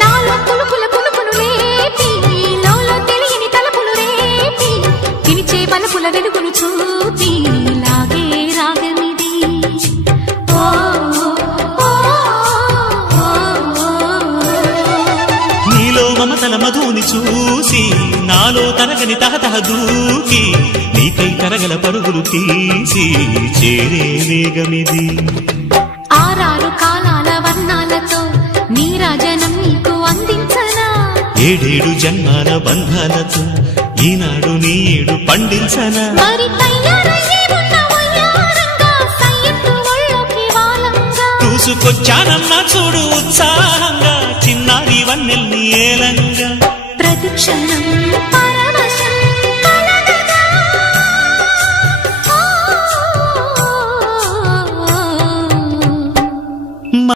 నాలో పులుపుల పులుపులు రేపి లోలో తెలియని తలపులు రేపి పిలిచే బలపుల వెలుగును చూపి లాగే రాగమిది ఓ నీలో మమతల మధుని చూసి నాలో తరగని తహతహ దూకి నీకై తరగల పరుగులు తీసి చేరే వేగమిది ఆరారు కాలాల వర్ణాలతో నీరాజనం నీకు అందించనా ఏడేడు జన్మాల బంధాలతో ఈనాడు నీడు పండించనా మరి తయారయ్యే ఉన్న వయ్యారంగా సయ్యత్తు ఒళ్ళోకి వాలంగా చూసుకొచ్చానన్నా చూడు ఉత్సాహంగా చిన్నారి వన్నెల్ని ఏలంగా ప్రతిక్షణం